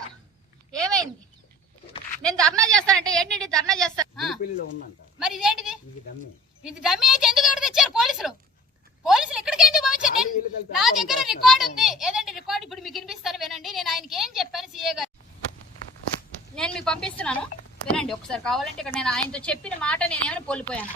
ఇక్కడ ఏమైంది? నేను ధర్నా చేస్తానంటే ఏంటి ధర్నా చేస్తాను? మరి ఇదేంటిది? ఇది డమ్మీ అయితే ఎందుకు ఎవరు తెచ్చారు? పోలీసులు ఇక్కడికి ఎందుకు పంపించారు? నా దగ్గర రికార్డు ఉంది. ఏదండి రికార్డు? ఇప్పుడు మీకు వినిపిస్తాను, వినండి. నేను ఆయనకి ఏం చెప్పాను సీఏ గారు, నేను మీకు పంపిస్తున్నాను, వినండి ఒకసారి. కావాలంటే ఇక్కడ నేను ఆయనతో చెప్పిన మాట నేనేమైనా కోల్పోయాను.